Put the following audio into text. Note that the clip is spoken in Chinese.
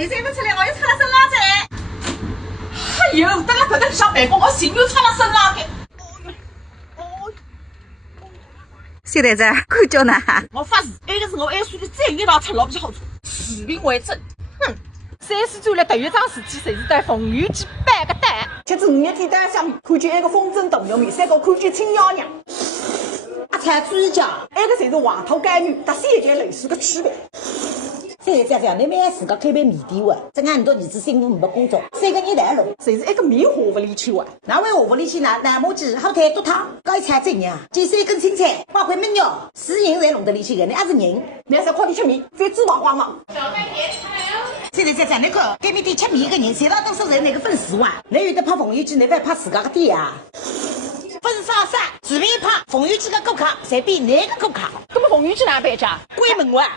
你这个出来，我又擦了身垃圾。哎呦，等了等等上办公，我心又擦了身垃圾。现在这儿看叫呢？我发誓，那个是我爱说的最后一道出老皮好处，持平为真。哼，3岁转了特约桩事体，谁是对冯玉姬掰个蛋？吃子5日天单下面，看见那个风筝动物面，三个看见亲娘娘。阿才注意讲，那个才是黄土改女，和三件类似的区别。再这样，你们自个开办面店哇？这俺很多儿子辛苦没工作，3个人来了，谁是一个面下不里去哇？哪位下不里去呢？南母鸡、好菜、多汤，搞一菜蒸呀，煎3根青菜，花块焖肉，4人才弄得里去的，你还是人？你还是靠你吃面，再脂肪光嘛？现在那个给面店吃面的人，赚了多少人那个分10万？你有的怕冯玉姬，你不要怕自家的店啊？分啥啥？随便怕冯玉姬的顾客，才比哪个顾客？那么冯玉姬哪办家？关门哇！